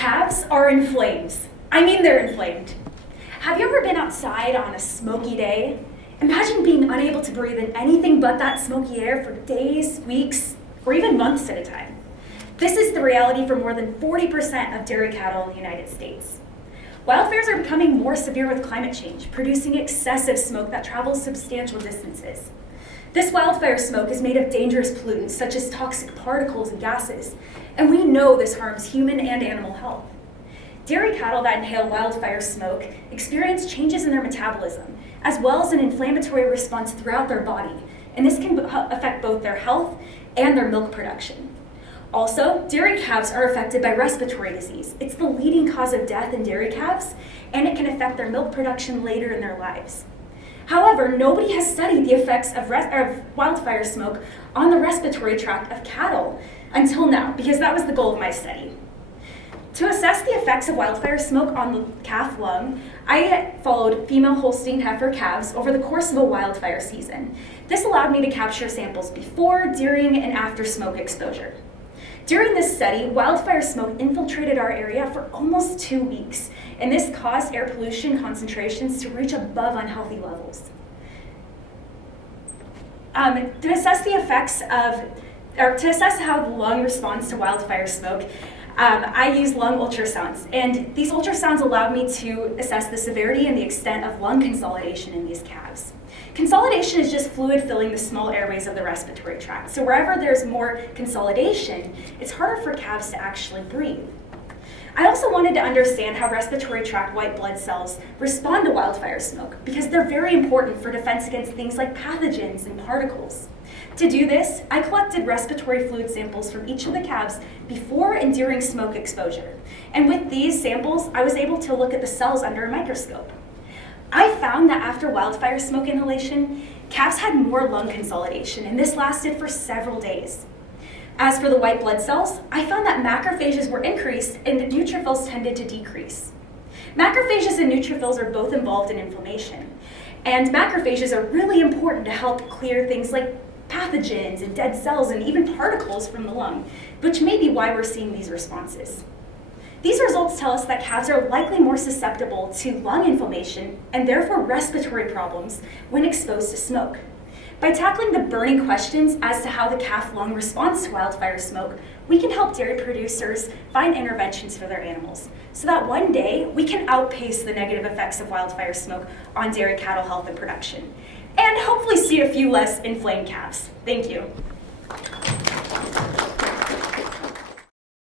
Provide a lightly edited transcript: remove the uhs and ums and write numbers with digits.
Calves are inflamed. I mean, they're inflamed. Have you ever been outside on a smoky day? Imagine being unable to breathe in anything but that smoky air for days, weeks, or even months at a time. This is the reality for more than 40% of dairy cattle in the United States. Wildfires are becoming more severe with climate change, producing excessive smoke that travels substantial distances. This wildfire smoke is made of dangerous pollutants such as toxic particles and gases, and we know this harms human and animal health. Dairy cattle that inhale wildfire smoke experience changes in their metabolism, as well as an inflammatory response throughout their body, and this can affect both their health and their milk production. Also, dairy calves are affected by respiratory disease. It's the leading cause of death in dairy calves, and it can affect their milk production later in their lives. However, nobody has studied the effects of wildfire smoke on the respiratory tract of cattle until now, because that was the goal of my study. To assess the effects of wildfire smoke on the calf lung, I followed female Holstein heifer calves over the course of a wildfire season. This allowed me to capture samples before, during, and after smoke exposure. During this study, wildfire smoke infiltrated our area for almost 2 weeks, and this caused air pollution concentrations to reach above unhealthy levels. To assess how the lung responds to wildfire smoke, I used lung ultrasounds, and these ultrasounds allowed me to assess the severity and the extent of lung consolidation in these calves. Consolidation is just fluid filling the small airways of the respiratory tract. So wherever there's more consolidation, it's harder for calves to actually breathe. I also wanted to understand how respiratory tract white blood cells respond to wildfire smoke, because they're very important for defense against things like pathogens and particles. To do this, I collected respiratory fluid samples from each of the calves before and during smoke exposure. And with these samples, I was able to look at the cells under a microscope. I found that after wildfire smoke inhalation, calves had more lung consolidation, and this lasted for several days. As for the white blood cells, I found that macrophages were increased and the neutrophils tended to decrease. Macrophages and neutrophils are both involved in inflammation, and macrophages are really important to help clear things like pathogens and dead cells and even particles from the lung, which may be why we're seeing these responses. These results tell us that calves are likely more susceptible to lung inflammation and therefore respiratory problems when exposed to smoke. By tackling the burning questions as to how the calf lung responds to wildfire smoke, we can help dairy producers find interventions for their animals so that one day we can outpace the negative effects of wildfire smoke on dairy cattle health and production, and hopefully see a few less inflamed calves. Thank you.